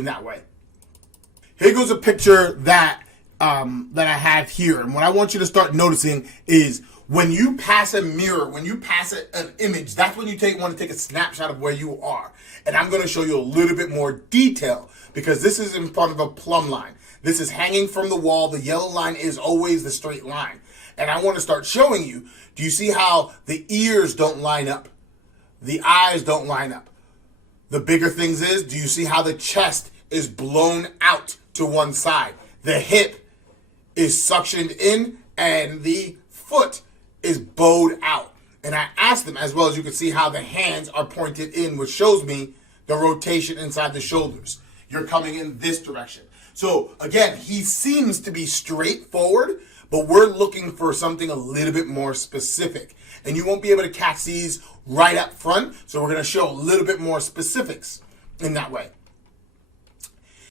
in that way. Here goes a picture that I have here. And what I want you to start noticing is when you pass a mirror, when you pass an image, that's when you want to take a snapshot of where you are. And I'm going to show you a little bit more detail because this is in front of a plumb line. This is hanging from the wall. The yellow line is always the straight line. And I want to start showing you, do you see how the ears don't line up? The eyes don't line up. The bigger things is, do you see how the chest is blown out to one side? The hip is suctioned in and the foot is bowed out. And I asked them, as well as you can see how the hands are pointed in, which shows me the rotation inside the shoulders. You're coming in this direction. So again, he seems to be straightforward, but we're looking for something a little bit more specific. And you won't be able to catch these right up front, so we're going to show a little bit more specifics in that way.